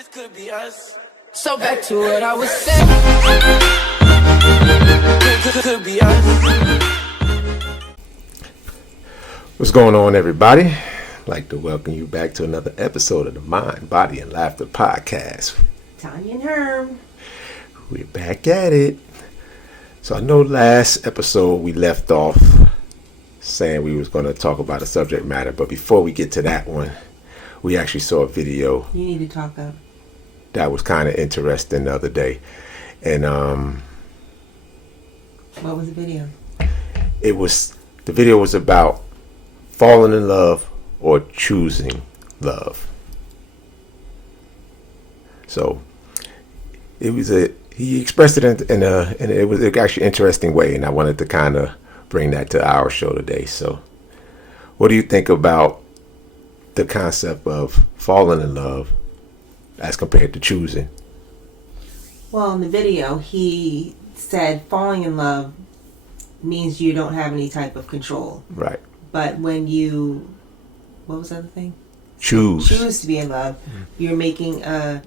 This could be us. So back to what I was saying. Could be us. What's going on, everybody? I'd like to welcome you back to another episode of the Mind, Body, and Laughter podcast. Tanya and Herm. We're back at it. So I know last episode we left off saying we was going to talk about a subject matter, but before we get to that one, we actually saw a video. You need to talk up. That was kind of interesting the other day. And What was the video? The video was about falling in love or choosing love. So he expressed it in it was actually an interesting way, and I wanted to kind of bring that to our show today. So what do you think about the concept of falling in love as compared to choosing? Well, in the video, he said falling in love means you don't have any type of control. Right. But when you, what was the other thing? Choose to be in love, you're making a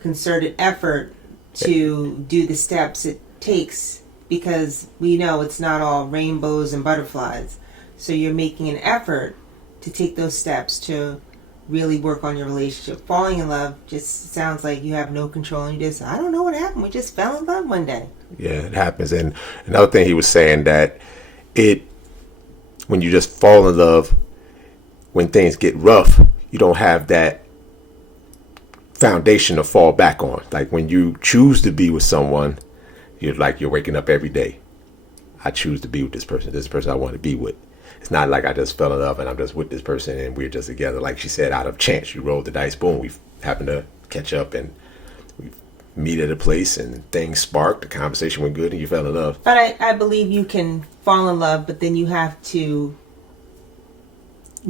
concerted effort to do the steps it takes, because we know it's not all rainbows and butterflies. So you're making an effort to take those steps to really work on your relationship. Falling in love just sounds like you have no control and you just, I don't know what happened. We just fell in love one day. Yeah, it happens. And another thing he was saying that when you just fall in love, when things get rough, you don't have that foundation to fall back on. Like when you choose to be with someone, you're waking up every day. I choose to be with this person I want to be with. It's not like I just fell in love and I'm just with this person and we're just together. Like she said, out of chance, you rolled the dice, boom, we happened to catch up and we meet at a place and things sparked, the conversation went good and you fell in love. But I believe you can fall in love, but then you have to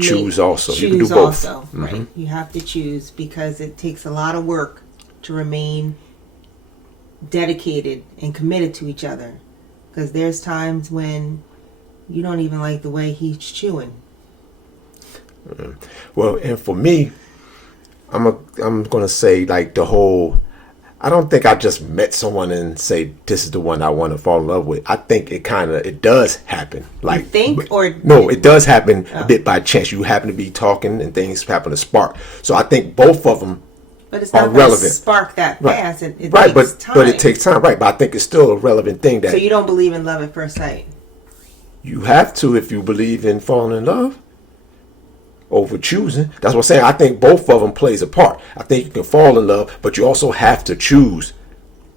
choose also. You can do both. Also, mm-hmm. Right? You have to choose, because it takes a lot of work to remain dedicated and committed to each other. Because there's times when you don't even like the way he's chewing. Well, and for me, I'm gonna say like I don't think I just met someone and say this is the one I want to fall in love with. I think it does happen. Like, you think, or no, it does happen a bit by chance. You happen to be talking and things happen to spark. So I think both of them but it's not relevant. Spark that fast. Right, it right, takes time. But it takes time, right? But I think it's still a relevant thing that. So you don't believe in love at first sight? You have to if you believe in falling in love over choosing. That's what I'm saying. I think both of them plays a part. I think you can fall in love, but you also have to choose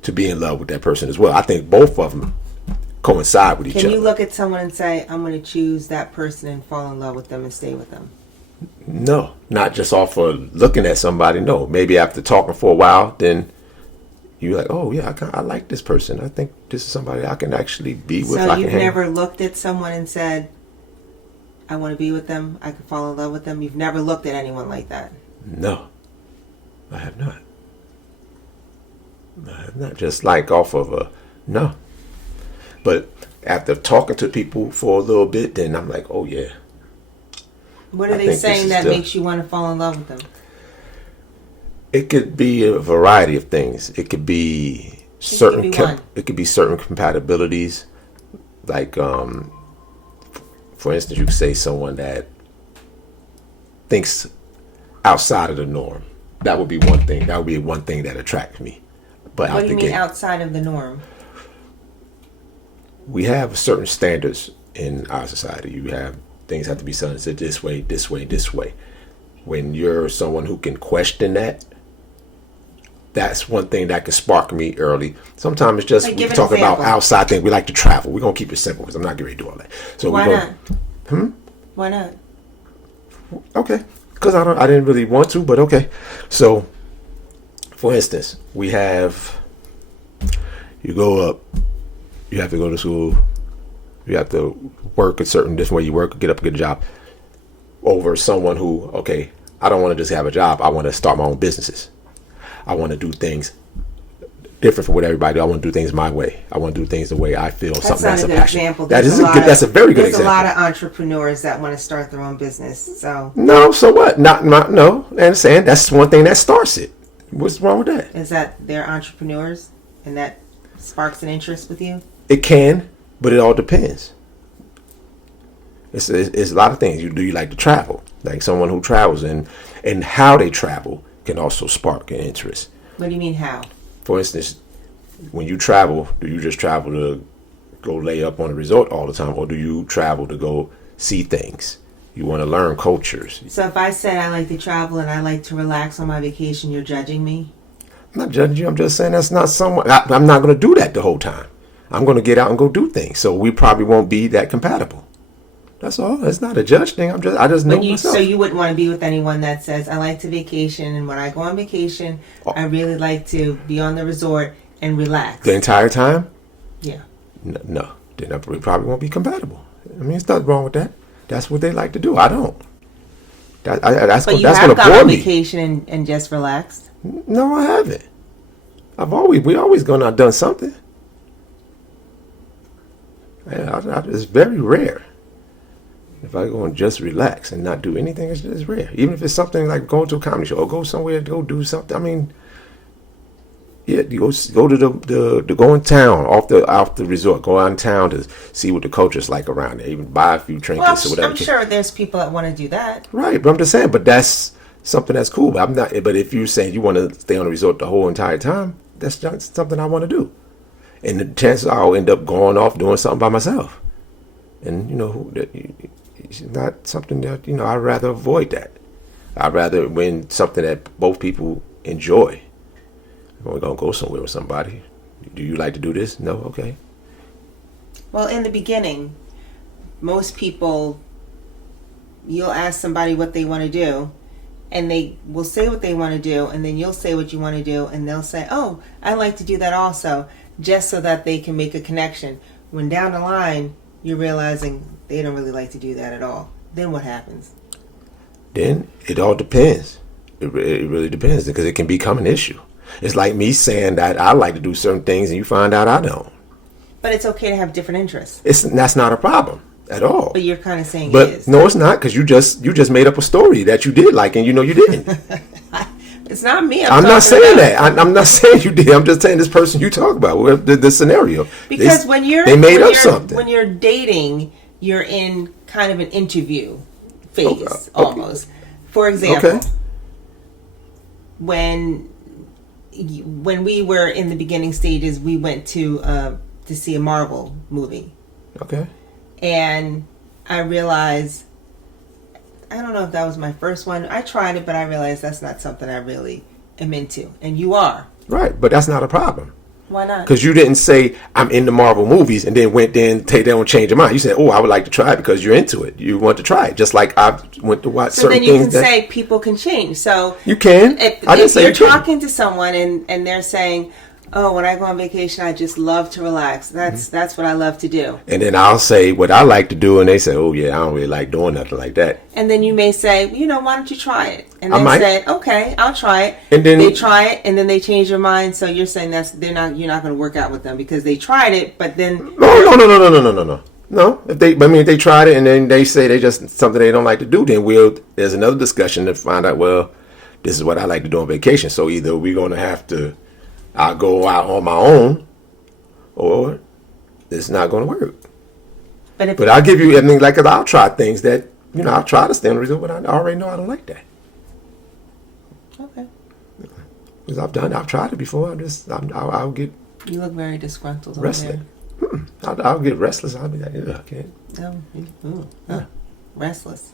to be in love with that person as well. I think both of them coincide with each other. Can you look at someone and say, I'm going to choose that person and fall in love with them and stay with them? No, not just off of looking at somebody. No, maybe after talking for a while, then you're like, oh yeah, I like this person. I think this is somebody I can actually be with. So you've never looked at someone and said, I want to be with them, I could fall in love with them? You've never looked at anyone like that? No, I have not. I have not. Just like off of no. But after talking to people for a little bit, then I'm like, oh yeah. What are they saying that makes you want to fall in love with them? It could be a variety of things. It could be certain compatibilities, like for instance, you could say someone that thinks outside of the norm. That would be one thing. That would be one thing that attracts me. But what do you mean outside of the norm? We have certain standards in our society. You have things have to be done this way, this way, this way. When you're someone who can question that, that's one thing that can spark me early. Sometimes it's just, we talk about outside things. We like to travel. We're going to keep it simple because I'm not getting ready to do all that. So why not? Why not? Okay. Because I didn't really want to, but okay. So, for instance, you go up, you have to go to school, you have to work a certain different way you work, get up and get a job, over someone who, okay, I don't want to just have a job. I want to start my own businesses. I want to do things different from what everybody do. I want to do things my way. I want to do things the way I feel. That's not a good example. That's a very good example. There's a lot of entrepreneurs that want to start their own business. So no, so what? No. I understand. That's one thing that starts it. What's wrong with that? Is that they're entrepreneurs and that sparks an interest with you? It can, but it all depends. It's a lot of things. Do you like to travel? Like someone who travels and how they travel can also spark an interest. What do you mean how? For instance, when you travel, do you just travel to go lay up on a resort all the time, or do you travel to go see things? You want to learn cultures. So if I said I like to travel and I like to relax on my vacation, you're judging me? I'm not judging you. I'm just saying that's not someone. I'm not going to do that the whole time. I'm going to get out and go do things. So we probably won't be that compatible. That's all. It's not a judge thing. I just know myself. So you wouldn't want to be with anyone that says, I like to vacation, and when I go on vacation, I really like to be on the resort and relax. The entire time? Yeah. No. Then we probably won't be compatible. I mean, there's nothing wrong with that. That's what they like to do. I don't. That's but you that's have gonna gone bore on me. vacation and just relaxed? No, I haven't. We always gone out done something. It's very rare. If I go and just relax and not do anything, it's rare. Even if it's something like going to a comedy show or go somewhere to go do something. I mean, yeah, you go to the go in town off the resort, go out in town to see what the culture's like around there. Even buy a few trinkets or whatever. I'm sure there's people that want to do that. Right, but I'm just saying. But that's something that's cool. But I'm not. But if you're saying you want to stay on the resort the whole entire time, that's not something I want to do. And the chances are I'll end up going off doing something by myself. And it's not something that I'd rather avoid that. I'd rather win something that both people enjoy. We're gonna go somewhere with somebody. Do you like to do this? No? Okay. Well, in the beginning, most people, you'll ask somebody what they want to do, and they will say what they want to do, and then you'll say what you want to do, and they'll say, oh, I like to do that also, just so that they can make a connection. When down the line, you're realizing they don't really like to do that at all. Then what happens? Then it all depends. It really depends, because it can become an issue. It's like me saying that I like to do certain things and you find out I don't. But it's okay to have different interests. That's not a problem at all. But you're kind of saying but it is. No, it's not, because you just made up a story that you did like and you didn't. It's not me. I'm not saying that. I'm not saying you did. I'm just saying this person you talk about, the scenario. Because they made up something. When you're dating, you're in kind of an interview phase, okay. Almost. For example, okay. when we were in the beginning stages, we went to see a Marvel movie. Okay. And I realized, I don't know if that was my first one. I tried it, but I realized that's not something I really am into. And you are. Right, but that's not a problem. Why not? Because you didn't say, I'm into Marvel movies, and then went there and don't change your mind. You said, oh, I would like to try it because you're into it. You want to try it. Just like I went to watch certain things. So then you can say people can change. So you can. If you're talking to someone and they're saying, oh, when I go on vacation, I just love to relax. That's what I love to do. And then I'll say what I like to do, and they say, oh, yeah, I don't really like doing nothing like that. And then you may say, why don't you try it? And they say, okay, I'll try it. And then they try it, and then they change their mind. So you're saying you're not going to work out with them because they tried it, but then No. If they tried it and then they say they just something they don't like to do, then there's another discussion to find out. Well, this is what I like to do on vacation. So either we're going to have to. I'll go out on my own, or it's not going to work. But I'll give you, I'll try things that, I'll try to stay on the resort, but I already know I don't like that. Okay. Because I've tried it before. I'll get. You look very disgruntled. Restless. I'll get restless. I'll be like, I can't. Restless.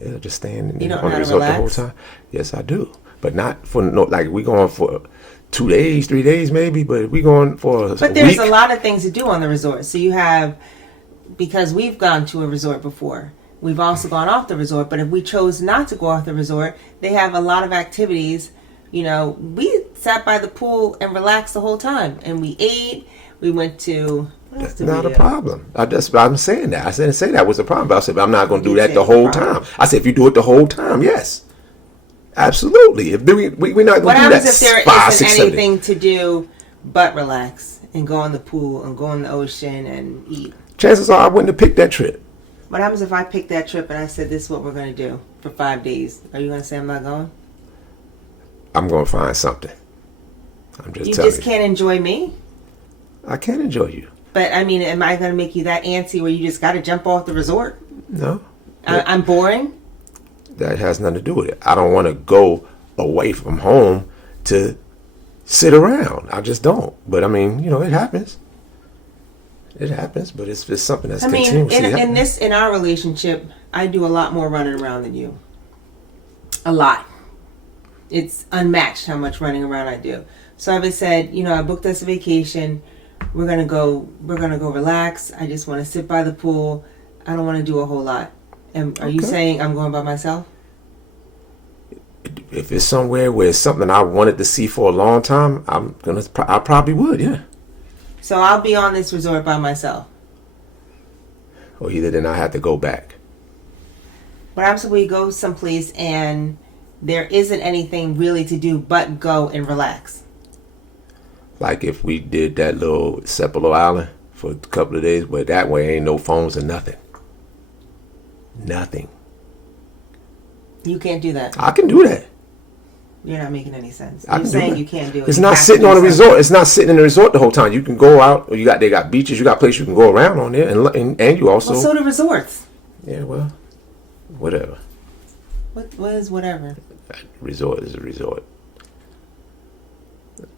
Yeah, just staying on the resort the whole time. Yes, I do. But not for we going for 2 days, 3 days maybe, but we going for a week. But there's a lot of things to do on the resort. So you have, because we've gone to a resort before, we've also gone off the resort, but if we chose not to go off the resort, they have a lot of activities. We sat by the pool and relaxed the whole time, and we ate, we went to... That's not a problem. I'm saying that. I didn't say that was a problem, but I said, I'm not going to do that the whole time. I said, if you do it the whole time, yes. Absolutely. If we're not going to do that. What happens if there isn't anything to do but relax and go in the pool and go in the ocean and eat? Chances are I wouldn't have picked that trip. What happens if I picked that trip and I said, this is what we're going to do for 5 days? Are you going to say I'm not going? I'm going to find something. I'm just You telling just you. can't enjoy me? I can't enjoy you. But, I mean, am I going to make you that antsy where you just got to jump off the resort? No. I'm boring? That has nothing to do with it. I don't want to go away from home to sit around. I just don't. But, I mean, it happens. It happens, but it's just something that's continuously happening. In our relationship, I do a lot more running around than you. A lot. It's unmatched how much running around I do. So I've said, I booked us a vacation. We're gonna go relax. I just want to sit by the pool. I don't want to do a whole lot. And are you saying I'm going by myself? If it's somewhere where it's something I wanted to see for a long time, I probably would, yeah. So I'll be on this resort by myself. Or either then I have to go back. What happens if we go someplace and there isn't anything really to do but go and relax? Like if we did that little Sepulveda Island for a couple of days, but that way ain't no phones or nothing. Nothing. You can't do that. I can do that. You're not making any sense. I You're can saying do you that. can't do it. It's You not have to sitting do on a something. resort. It's not sitting in the resort the whole time. You can go out, or they got beaches, you got places you can go around on there, and you also. Well, so do resorts. Yeah, well, whatever. What is whatever? Resort is a resort.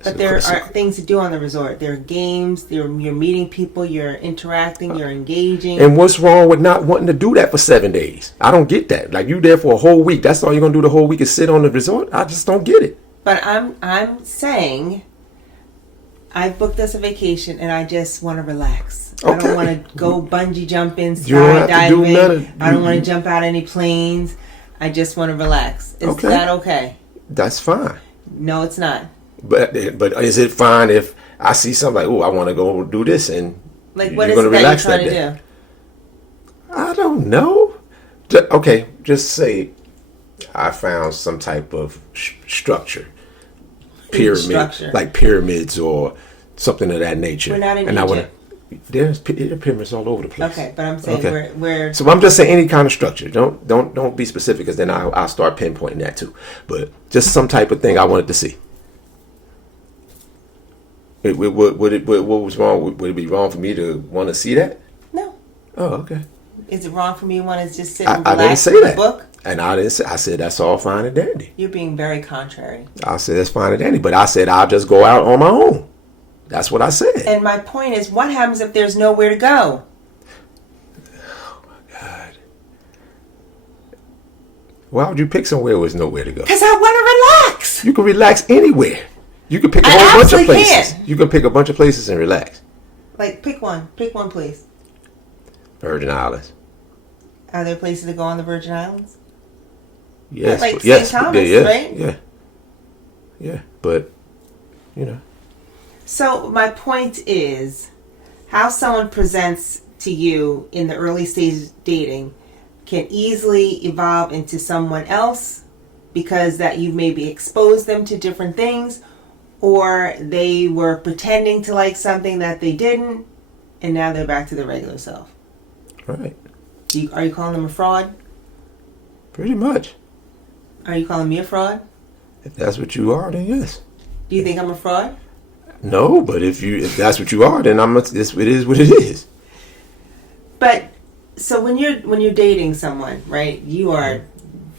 But there are things to do on the resort. There are games. You're meeting people. You're interacting. You're engaging. And what's wrong with not wanting to do that for 7 days? I don't get that. Like you there for a whole week. That's all you're gonna do the whole week is sit on the resort? I just don't get it. But I'm saying I booked us a vacation and I just want to relax. Okay. I don't want to go bungee jumping, You don't have to do none skydiving. of- I don't want to jump out any planes. I just want to relax. Is Okay. that okay? That's fine. No, it's not. But is it fine if I see something like, oh, I want to go do this, and Like, you're what is gonna it that you're relax trying that to day? do? I don't know. Okay, just say I found some type of structure, pyramid, Structure. like pyramids or something of that nature. We're not in and I Egypt. There's pyramids all over the place. Okay, but I'm saying Okay. we're So I'm just saying any kind of structure. Don't be specific, because then I'll start pinpointing that too. But just some type of thing I wanted to see. What was wrong? Would it be wrong for me to want to see that? no. Oh, okay. Is it wrong for me to want to just sit I and didn't relax say with that. a book? And I didn't say. I said that's all fine and dandy. You're being very contrary. I said that's fine and dandy. But I said I'll just go out on my own. That's what I said. And my point is, what happens if there's nowhere to go? God. Why would you pick somewhere where there's nowhere to go? Because I want to relax. You can relax anywhere. You can pick a I whole bunch of absolutely places. can. You can pick a bunch of places and relax. Like, pick one. Pick one place. Virgin Islands. Are there places to go on the Virgin Islands? Yes. Like yes. St. Thomas, yeah, right? Yeah. Yeah. But, So my point is, how someone presents to you in the early stages of dating can easily evolve into someone else because that you maybe exposed them to different things, or they were pretending to like something that they didn't, and now they're back to their regular self. right. Are you calling them a fraud? Pretty much. Are you calling me a fraud? If that's what you are, then yes. Do you think I'm a fraud? No, but if that's what you are, then it is what it is. But so when you're dating someone, right? You are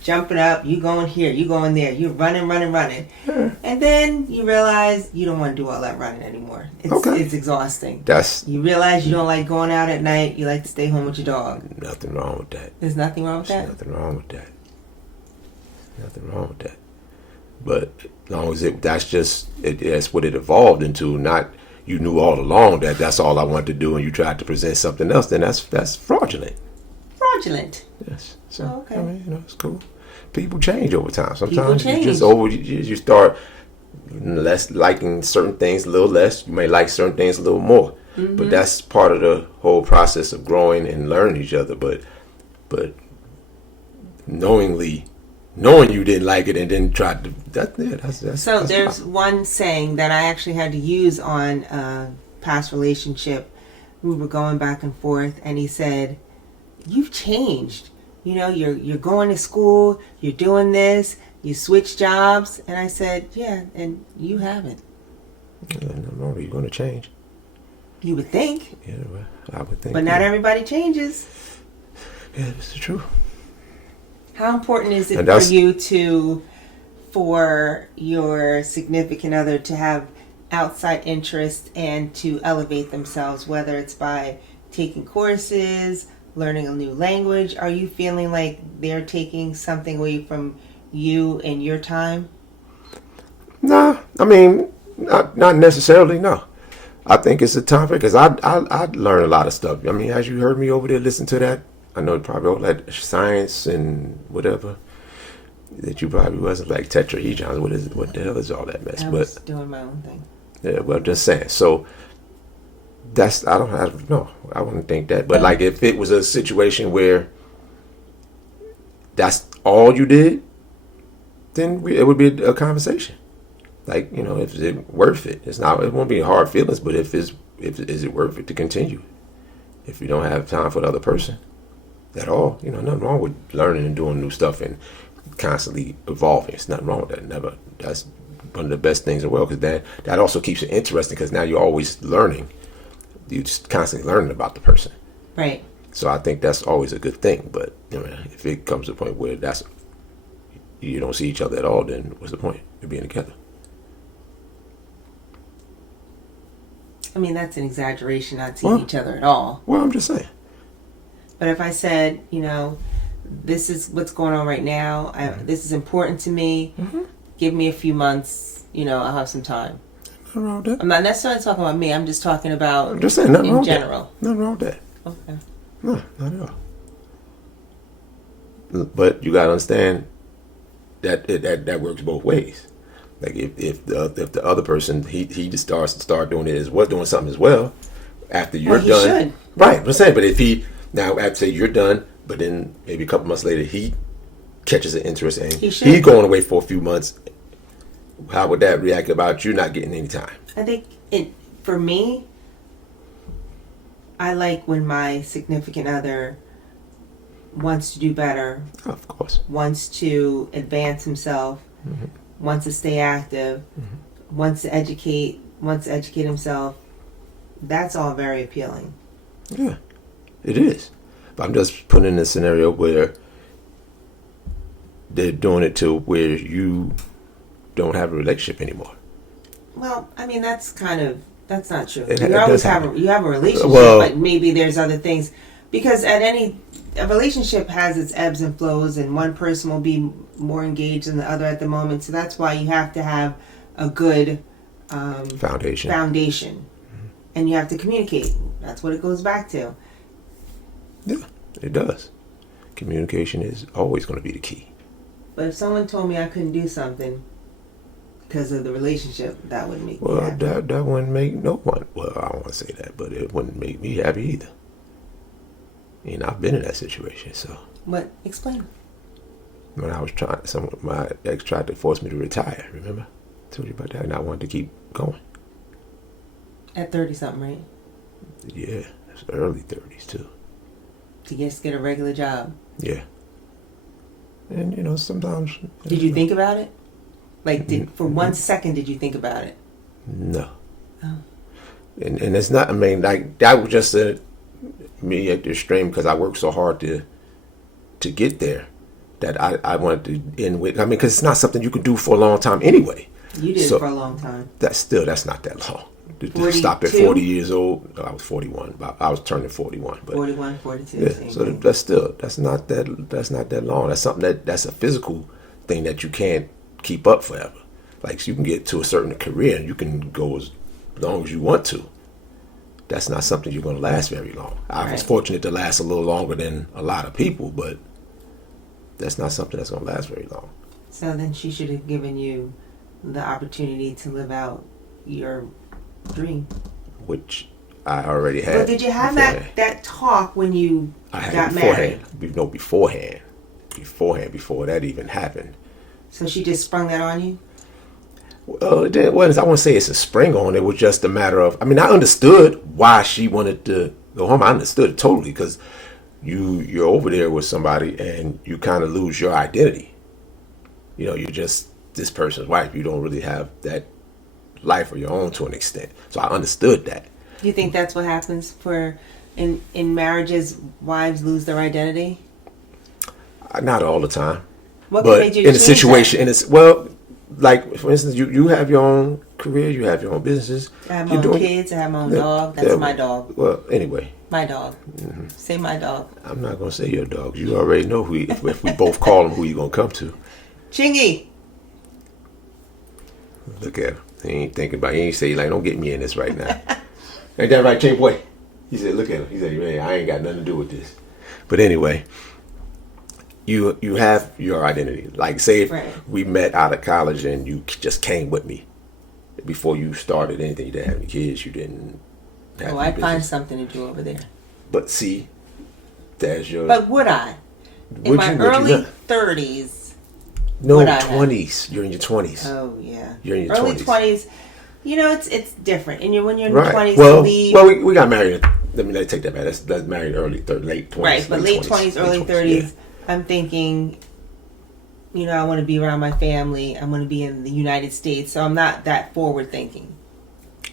jumping up, you going here, you going there, you're running, and then you realize you don't want to do all that running anymore. It's exhausting. You realize you don't like going out at night. You like to stay home with your dog. Nothing wrong with that. There's nothing wrong with that. Nothing wrong with that. Nothing wrong with that. But as long as that's what it evolved into. Not you knew all along that that's all I wanted to do, and you tried to present something else. Then that's fraudulent. Fraudulent. Yes. So Oh, okay. I mean, it's cool. People change over time. Sometimes change. you start less liking certain things a little less. You may like certain things a little more. Mm-hmm. But that's part of the whole process of growing and learning each other. But knowing you didn't like it and then tried to that's So that's there's fine. one saying that I actually had to use on a past relationship. We were going back and forth, and he said, "You've changed. You know, you're going to school, you're doing this, You switched jobs, and I said, yeah, and you haven't. No, you're going to change. You would think. Yeah, well, I would think. But not everybody changes. Yeah, that's the truth. How important is it for you for your significant other to have outside interest and to elevate themselves, whether it's by taking courses, learning a new language? Are you feeling like they're taking something away from you and your time? No, I mean, not necessarily, no. I think it's a time for it because I learn a lot of stuff. I mean, as you heard me over there listen to that, I know probably all that science and whatever that you probably wasn't like tetrahedrons. What the hell is all that mess? I was doing my own thing. Yeah, well, just saying. So I wouldn't think that. But like if it was a situation where that's all you did, then it would be a conversation. Like, you know, if it's worth it. It won't be hard feelings, but is it worth it to continue? If you don't have time for the other person at all, you know, nothing wrong with learning and doing new stuff and constantly evolving. It's nothing wrong with that. That's one of the best things in the world, because that also keeps it interesting, because now you're always learning. You're just constantly learning about the person. Right. So I think that's always a good thing. But you know, if it comes to a point where you don't see each other at all, then what's the point of being together? I mean, that's an exaggeration, not seeing each other at all. Well, I'm just saying. But if I said, you know, this is what's going on right now, this is important to me, give me a few months, you know, I'll have some time. Nothing wrong with that. I'm not necessarily talking about me, I'm just talking about I'm just saying, nothing in wrong general. With that. Nothing wrong with that. Okay. No, not at all. But you got to understand that works both ways. Like if the other person he just start doing doing something as well after you're done. Should. Right, I'm saying. But if he now after you're done, but then maybe a couple months later he catches an interest and he's going away for a few months, how would that react about you not getting any time? I think for me, I like when my significant other wants to do better. Of course. Wants to advance himself. Wants to stay active. Wants to educate himself. That's all very appealing. Yeah, it is. But I'm just putting in a scenario where they're doing it to where you don't have a relationship anymore. Well, I mean, that's not true. You have a relationship, but maybe there's other things. Because a relationship has its ebbs and flows, and one person will be more engaged than the other at the moment. So that's why you have to have a good foundation. And you have to communicate. That's what it goes back to. Yeah, it does. Communication is always going to be the key. But if someone told me I couldn't do something because of the relationship, that wouldn't make me happy. That wouldn't make no one. Well, I don't want to say that, but it wouldn't make me happy either. And I've been in that situation, so. What? Explain. When I was my ex tried to force me to retire. Remember? I told you about that, and I wanted to keep going. At 30-something, right? Yeah, it's early 30s too. To just get a regular job. Yeah. And you know, sometimes. Did you think about it? Like, for 1 second, did you think about it? No. Oh. And it's not. I mean, like that was just me at the extreme, because I worked so hard to get there that I wanted to end with. I mean, because it's not something you can do for a long time anyway. You did it for a long time. That's not that long. To 42? stop at 40 years old. No, I was 41. I was turning 41. But 41, 42. Yeah, so that's not that long. That's something that's a physical thing that you can't keep up forever. Like, so you can get to a certain career and you can go as long as you want to. That's not something you're going to last very long. I was fortunate to last a little longer than a lot of people, but that's not something that's going to last very long. So then she should have given you the opportunity to live out your dream, which I already had. But did you have that talk when you got married? Beforehand, before that even happened. So she just sprung that on you? Well, it wasn't. I won't say it's a spring on. It was just a matter of. I mean, I understood why she wanted to go home. I understood it totally, because you're over there with somebody and you kind of lose your identity. you're just this person's wife. You don't really have that life of your own to an extent. So I understood that. Do you think that's what happens in marriages? Wives lose their identity. Not all the time, What but made you in a change situation, like for instance, you have your own career, you have your own businesses. I have my own kids. I have my own dog. That's my dog. Well, anyway, My dog. Say my dog. I'm not gonna say your dogs. You already know who. If we both call him, who you gonna come to? Chingy. Look at him. He ain't thinking about. He ain't say like, don't get me in this right now. Ain't that right, Ching boy? He said, look at him. He said, man, I ain't got nothing to do with this. But anyway, you have your identity. Like, say if we met out of college and you just came with me before you started anything. You didn't have any kids. You didn't have I'd find something to do over there. But see, there's your... But would I? In my early 30s. No, 20s. You're in your 20s. Oh, yeah. You're in your early 20s. It's different. And when you're in Right. your 20s, well, we got married. Let me take that back. That's married late 20s. Right, but late 20s, early 30s, yeah. I'm thinking, I want to be around my family. I want to be in the United States. So I'm not that forward thinking.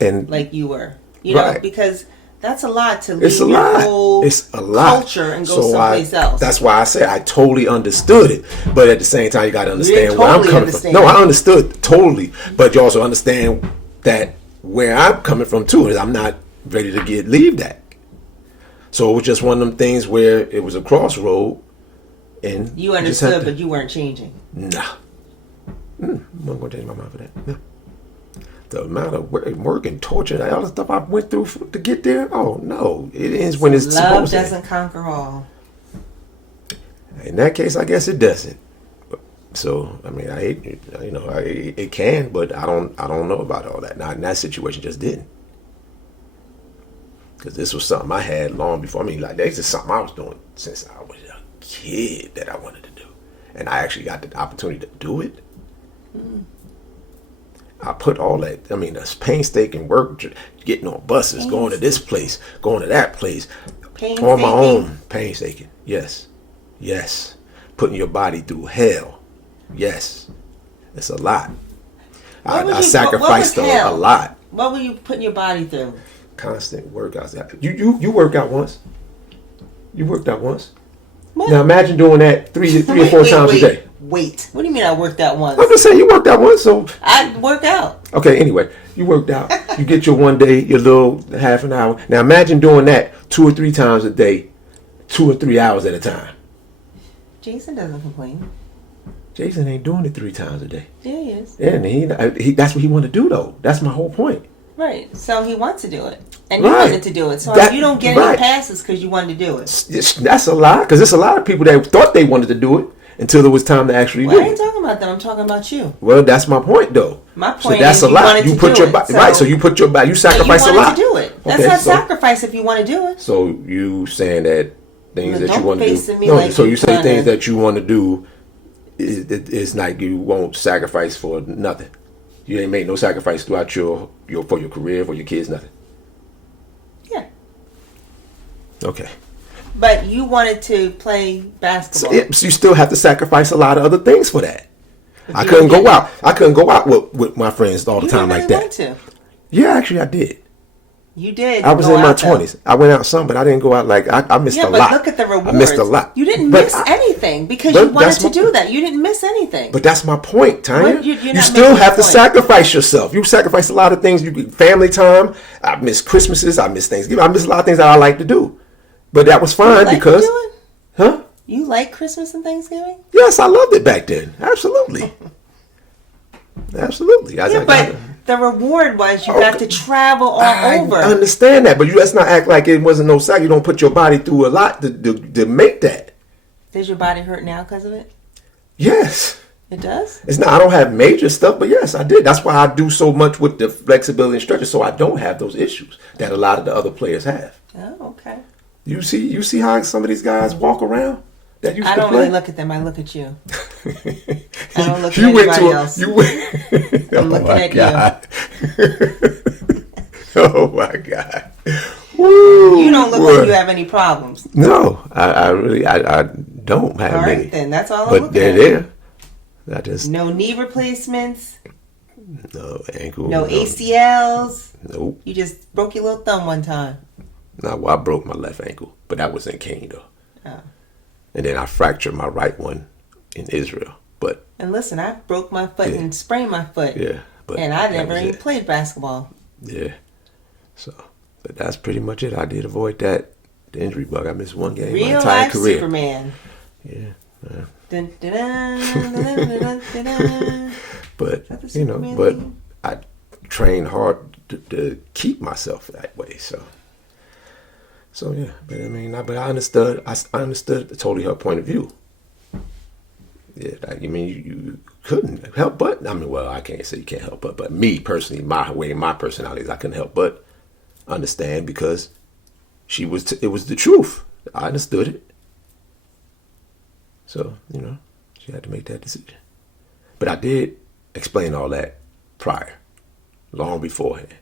And like you were. Right. Because that's a lot to leave it's a your lot. whole It's a lot. culture and go someplace else. That's why I said I totally understood it. But at the same time, you got to understand where I'm coming from. No, I understood totally. But you also understand that where I'm coming from, too, is I'm not ready to leave that. So it was just one of them things where it was a crossroad. And you understood, but you weren't changing. Nah. I'm not going to change my mind for that. No. The amount of work and torture, all the stuff I went through to get there. Oh no, it ends when it's love supposed doesn't conquer all. In that case, I guess it doesn't. So I mean, it can, but I don't know about all that. Not in that situation, just didn't. Because this was something I had long before. I mean, like this is something I was doing since I was a kid that I wanted to do, and I actually got the opportunity to do it. I put all that, that's painstaking work, getting on buses, going to this place, going to that place, on my own. Painstaking. Yes. Putting your body through hell. Yes. It's a lot. I sacrificed a lot. What were you putting your body through? Constant workouts. You work out once. You worked out once. What? Now imagine doing that three or four times a day. Wait, what do you mean I worked out once? I'm just saying you worked out once, so I work out. Okay, anyway, you worked out. You get your one day, your little half an hour. Now imagine doing that 2 or 3 times a day, 2 or 3 hours at a time. Jason doesn't complain. Jason ain't doing it 3 times a day. Yeah, he is. Yeah, and he that's what he wanted to do though. That's my whole point. Right. So he wants to do it. And you wanted to do it. So you don't get any passes because you wanted to do it. That's a lie, because there's a lot of people that thought they wanted to do it until it was time to actually do it. I ain't talking about them. I'm talking about you. Well, that's my point, though. My point that's is a lot. You put your body right. So you put your body. You sacrifice a lot. You wanted to do it. That's not sacrifice if you want to do it. So you saying that things that you want to do? No. Like so you say things that you want to do is like you won't sacrifice for nothing. You ain't made no sacrifice throughout your for your career, for your kids, nothing. Yeah. Okay. But you wanted to play basketball. So you still have to sacrifice a lot of other things for that. I couldn't go out. I couldn't go out with my friends all the time like that. Want to. Yeah, actually I did. You did. I was in my 20s. I went out some, but I didn't go out like I missed a lot. Yeah, but look at the rewards. I missed a lot. You didn't miss anything because you wanted to do that. You didn't miss anything. But that's my point, Tanya. You still have to sacrifice yourself. You sacrifice a lot of things. You family time. I miss Christmases. I miss Thanksgiving. I miss a lot of things that I like to do. But that was fine because... Huh? You like Christmas and Thanksgiving? Yes, I loved it back then. Absolutely. Absolutely. But the reward was you got to travel all over. I understand that, but let's not act like it wasn't no sacrifice. You don't put your body through a lot to make that. Does your body hurt now because of it? Yes. It does? It's not. I don't have major stuff, but yes, I did. That's why I do so much with the flexibility and stretches, so I don't have those issues that a lot of the other players have. Oh, okay. You see how some of these guys walk around? That used I to don't play? really look at them. I look at you. I don't look at anybody else. I'm looking at you. Oh my God. Woo, you don't look like you have any problems. No, I really don't have all right, many. then that's all I'm but looking they're at. there. I just No knee replacements. no ankle. No ACLs. Nope. You just broke your little thumb one time. No, well, I broke my left ankle, but that was in cane though. Oh. And then I fractured my right one in Israel. But And listen, I broke my foot and sprained my foot. yeah, but And I that never was even it. played basketball. Yeah. So, but that's pretty much it. I did avoid that. The injury bug. I missed one game my Real entire life career. Superman. Yeah. Dun, dun, dun, dun, dun, dun, dun, dun. But Is that the you know, Superman but theme? I trained hard to keep myself that way. So yeah. But I mean, but I understood. I understood totally her point of view. Yeah, like, I mean, you couldn't help but. I mean, well, I can't say you can't help but me personally, my personality is I couldn't help but understand because it was the truth. I understood it. So, you know, she had to make that decision. But I did explain all that prior, long beforehand,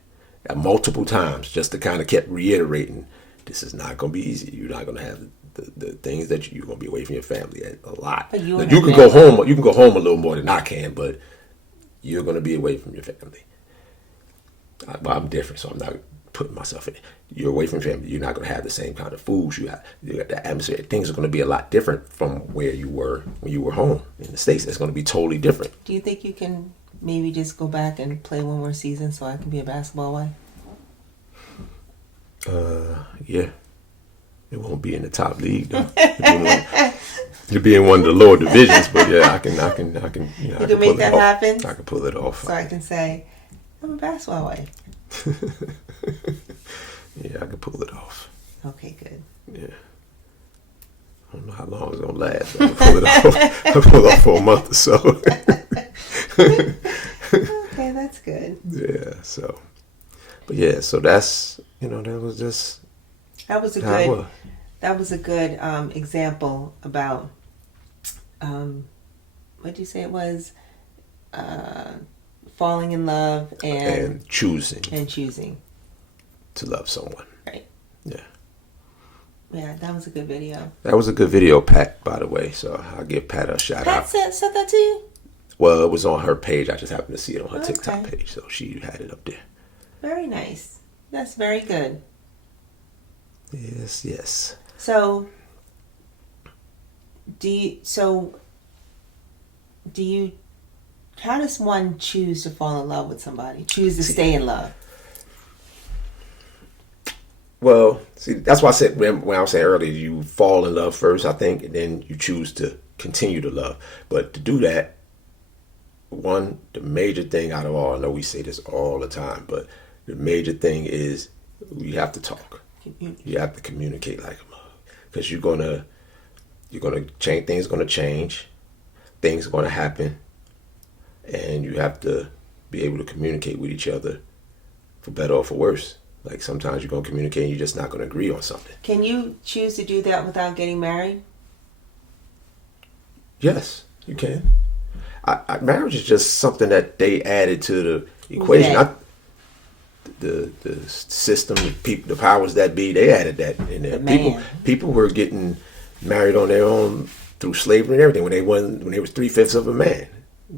multiple times, just to kind of kept reiterating, this is not going to be easy. You're not going to have the things that you're going to be away from your family a lot. But You can go home a little more than I can, but you're going to be away from your family. I'm different, so I'm not putting myself in it. You're away from family. You're not going to have the same kind of foods. You got the atmosphere. Things are going to be a lot different from where you were when you were home in the States. It's going to be totally different. Do you think you can maybe just go back and play one more season so I can be a basketball wife? Yeah. It won't be in the top league though. You'll be in one of the lower divisions, but yeah, I can. You can make that happen? I can pull it off. So I can say, I'm a basketball wife. Yeah, I can pull it off. Okay, good. Yeah. I don't know how long it's gonna last. I can pull it off. I'll pull it off for a month or so. Okay, that's good. Yeah. So, but yeah. So that's that was just That was a how it good. was. That was a good example about. What did you say it was? Falling in love And choosing choosing. to love someone. Right. Yeah. Yeah, that was a good video. That was a good video, Pat, by the way. So I'll give Pat a shout Pat out. said that to you? Well, it was on her page. I just happened to see it on her Okay. TikTok page. So she had it up there. Very nice. That's very good. Yes, yes. So, how does one choose to fall in love with somebody? Choose to stay in love? Well, see, that's why I said when I was saying earlier, you fall in love first, I think, and then you choose to continue to love. But to do that, the major thing out of all, I know we say this all the time, but the major thing is you have to talk. You have to communicate like a mug, because you're gonna change. Things are gonna change. Things are gonna happen, and you have to be able to communicate with each other, for better or for worse. Like sometimes you're gonna communicate, and you're just not gonna agree on something. Can you choose to do that without getting married? Yes, you can. Marriage is just something that they added to the equation. Yeah. The system, the powers that be, they added that in there. The man. People were getting married on their own through slavery and everything when they was 3/5 of a man.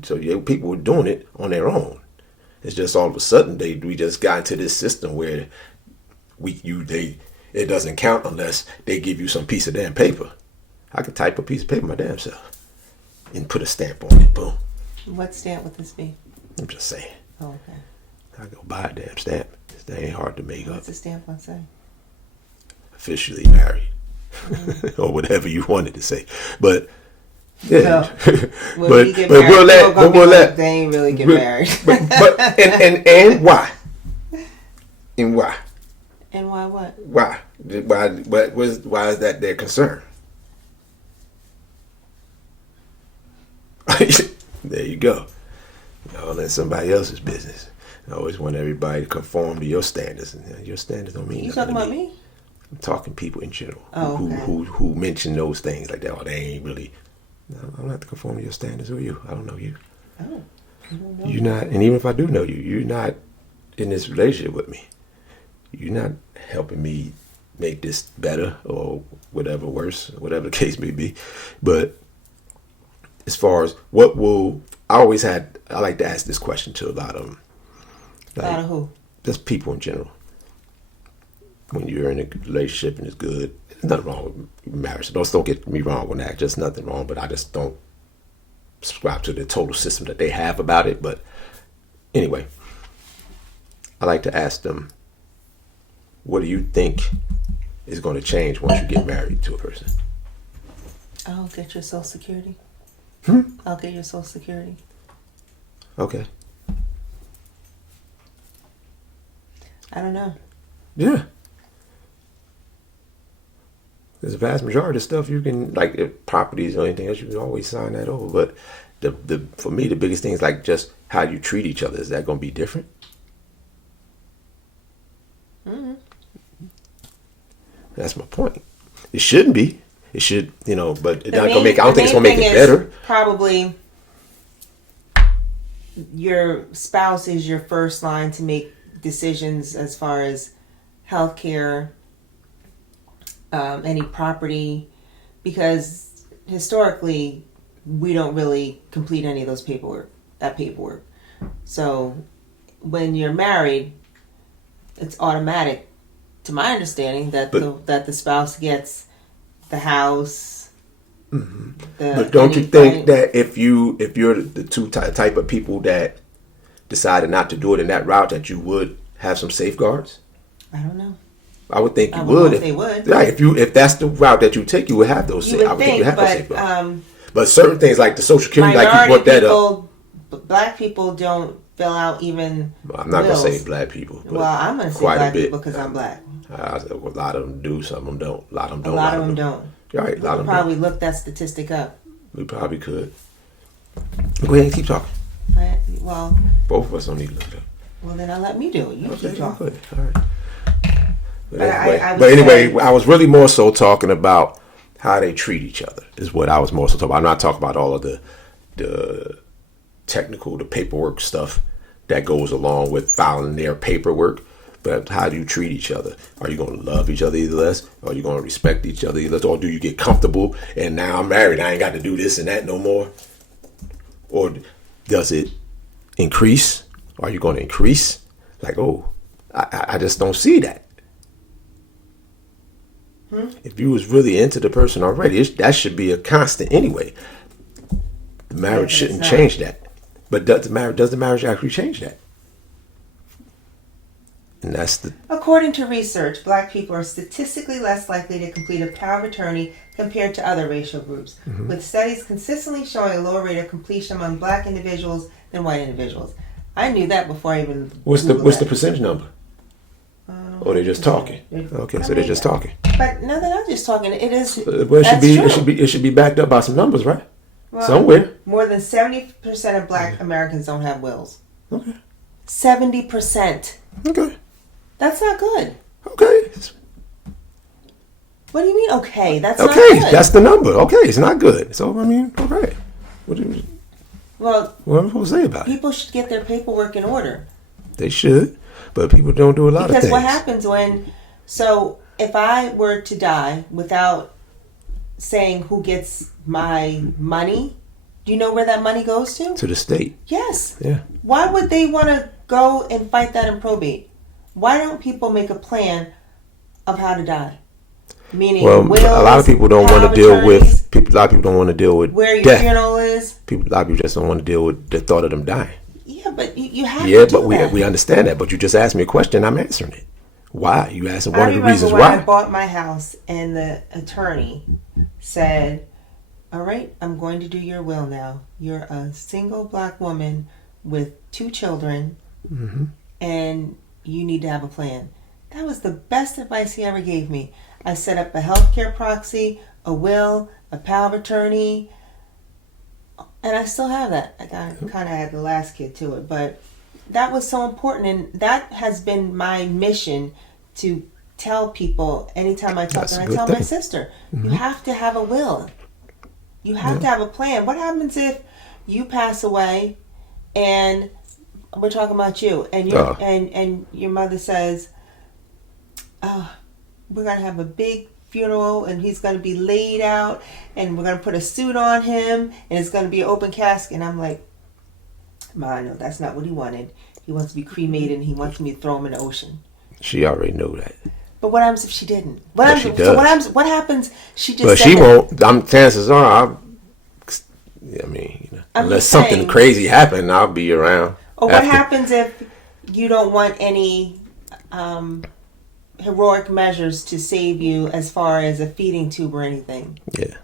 So people were doing it on their own. It's just all of a sudden we just got into this system where it doesn't count unless they give you some piece of damn paper. I could type a piece of paper my damn self and put a stamp on it. Boom. What stamp would this be? I'm just saying. Oh, okay. I go buy a damn stamp. That ain't hard to make up. What's the stamp on say? Officially married. Or whatever you wanted to say. But yeah. When we get but married, we'll people gonna be let like, they ain't really get married. but and why? And why? And why what? Why is that their concern? There you go. Y'all in somebody else's business. I always want everybody to conform to your standards, and your standards don't mean You nothing talking to about me? I'm talking people in general Oh, okay. who mention those things like that. Oh, they ain't really. No, I'm not to conform to your standards. Who are you? I don't know you. Oh, I don't know. You're not, and even if I do know you, you're not in this relationship with me. You're not helping me make this better or whatever worse, whatever the case may be. But as far as what will, I like to ask this question to a lot of them. A lot of who? Just people in general. When you're in a relationship and it's good, there's nothing wrong with marriage. Don't get me wrong with that. Just nothing wrong, but I just don't subscribe to the total system that they have about it. But anyway, I like to ask them, what do you think is going to change once you get married to a person? I'll get your Social Security. I'll get your Social Security. Okay. I don't know. Yeah. There's a vast majority of stuff you can, like if properties or anything else, you can always sign that over. But for me, the biggest thing is like just how you treat each other. Is that going to be different? Mm-hmm. That's my point. It shouldn't be. It should, but it's not going to make. I don't think it's going to make it better. Probably, your spouse is your first line to make decisions as far as healthcare, any property, because historically we don't really complete any of those paperwork. So when you're married, it's automatic, to my understanding, that the spouse gets the house. Mm-hmm. But don't you think that if you're the two type of people that decided not to do it in that route, that you would have some safeguards? I don't know. I would think you would. If they would. Right. If that's the route that you take, you would have those. You would I would think you have those safeguards. But certain things like the Social Security, like you brought that up. Black people don't fill out even. I'm not going to say black people. Well, I'm going to say black people because I'm black. A lot of them do. Some of them don't. A lot of them don't. A lot of them don't. Right. A lot of them probably look that statistic up. We probably could. Go ahead and keep talking. Well, both of us don't need to look it up. Well, then I'll let me do it. You keep talking. All right. But anyway, I was really more so talking about how they treat each other is what I was more so talking about. I'm not talking about all of the technical, the paperwork stuff that goes along with filing their paperwork. But how do you treat each other? Are you going to love each other either less? Are you going to respect each other either less? Or do you get comfortable and now I'm married, I ain't got to do this and that no more? Or does it increase? Are you going to increase? Like, I just don't see that. If you was really into the person already, that should be a constant anyway. The marriage shouldn't change that. But does the marriage actually change that? And that's According to research, black people are statistically less likely to complete a power of attorney compared to other racial groups, with studies consistently showing a lower rate of completion among black individuals than white individuals. I knew that before I even. What's the percentage number? Or they're just talking. Okay, so they're just talking. But no, they're not just talking. It is. Well, it should be backed up by some numbers, right? Well, somewhere. More than 70% of black Americans don't have wills. Okay. 70%. Okay. That's not good. Okay. What do you mean? Okay, that's okay. Not good. That's the number. Okay, it's not good. So I mean, okay. What am I supposed to say about it? People should get their paperwork in order. They should, but people don't do a lot of things. Because what happens if I were to die without saying who gets my money, do you know where that money goes to? To the state. Yes. Yeah. Why would they want to go and fight that in probate? Why don't people make a plan of how to die? Meaning, wills, a lot of people don't want to deal with people. A lot of people don't want to deal with where your death. funeral is. A lot of people just don't want to deal with the thought of them dying. Yeah, but you have to do that. Yeah, but we understand that. But you just asked me a question. I'm answering it. Why? You asked one of the reasons why. why. I bought my house and the attorney said, "All right, I'm going to do your will now. You're a single black woman with 2 children, and you need to have a plan." That was the best advice he ever gave me. I set up a healthcare proxy, a will, a power of attorney, and I still have that. I kind of had the last kid to it, but that was so important, and that has been my mission to tell people anytime I talk. And I tell my sister, you have to have a will. You have to have a plan. What happens if you pass away, and we're talking about you, and and your mother says, "Oh, we're gonna have a big funeral, and he's going to be laid out, and we're going to put a suit on him, and it's going to be an open casket. And I'm like, Ma, no, that's not what he wanted. He wants to be cremated, and he wants me to throw him in the ocean. She already knew that. But what happens if she didn't? She does. What happens? She just. But she won't. Chances are, unless something crazy happened, I'll be around. Or what happens if you don't want any heroic measures to save you, as far as a feeding tube or anything? Yeah.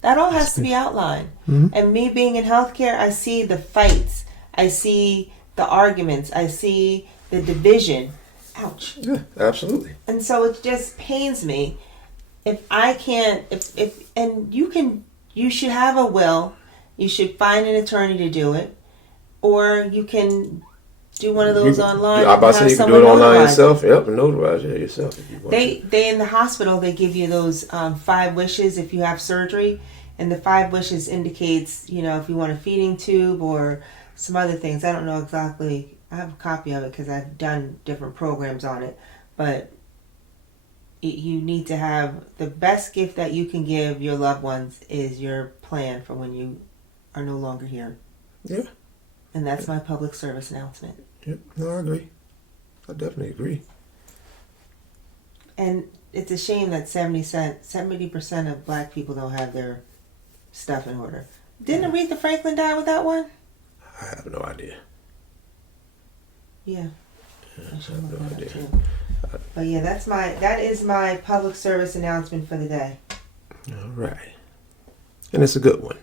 That all has to be outlined. Mm-hmm. And me being in healthcare, I see the fights. I see the arguments. I see the division. Ouch. Yeah, absolutely. And so it just pains me if I can't, and you should have a will. You should find an attorney to do it, or you can do one of those online. I'm about to say you can do it online yourself. Yep, and notarize it yourself if you want. They in the hospital, they give you those 5 wishes if you have surgery, and the 5 wishes indicates, if you want a feeding tube or some other things. I don't know exactly. I have a copy of it because I've done different programs on it, but you need to have the best gift that you can give your loved ones is your plan for when you are no longer here. Yeah. And that's my public service announcement. Yep. No, I agree. I definitely agree. And it's a shame that 70% of black people don't have their stuff in order. Didn't Aretha Franklin die with that one? I have no idea. Yeah. I have no idea. But yeah, that is my public service announcement for the day. All right. And it's a good one.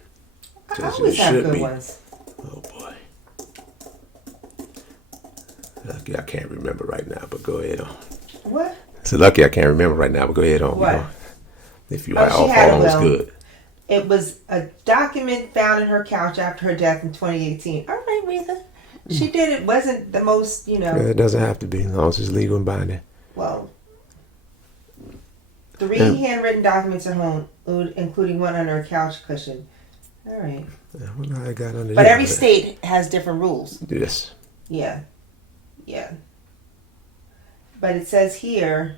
I always have good ones. Oh boy. Lucky I can't remember right now, but go ahead on. What? So lucky I can't remember right now, but go ahead on. What? If you all phone was good. It was a document found in her couch after her death in 2018. All right, Aretha. She did it. Wasn't the most, Yeah, it doesn't have to be, as long as it's legal and binding. Well, 3 handwritten documents at home, including one on her couch cushion. All right. I got under but every state has different rules. Yes. Yeah. Yeah. But it says here,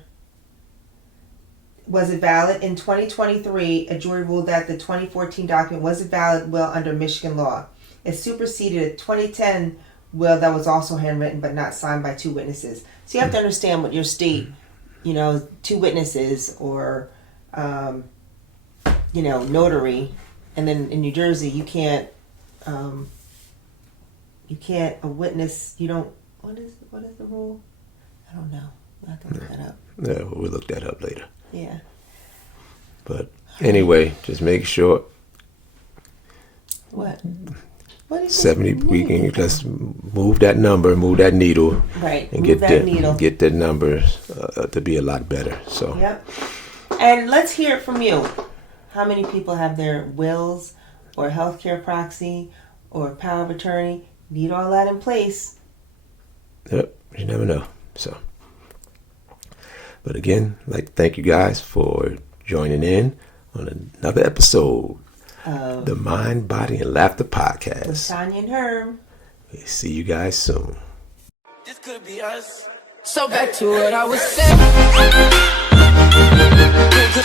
was it valid? In 2023, a jury ruled that the 2014 document was a valid will under Michigan law. It superseded a 2010 will that was also handwritten but not signed by 2 witnesses. So you have to understand what your state, 2 witnesses or, notary. And then in New Jersey, you can't, a witness, you don't, what is the rule? I don't know. I have to look that up. Yeah, we'll look that up later. Yeah. But anyway, just make sure. What? What is 70, we can just move that needle. Right. And move that needle. Get the numbers to be a lot better. So. Yep. And let's hear it from you. How many people have their wills or healthcare proxy or power of attorney? Need all that in place. Yep. You never know. So. But again, thank you guys for joining in on another episode of the Mind, Body, and Laughter Podcast. With Tanya and Herm. We'll see you guys soon. This could be us. So back to what I was saying.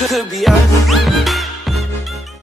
Could be us.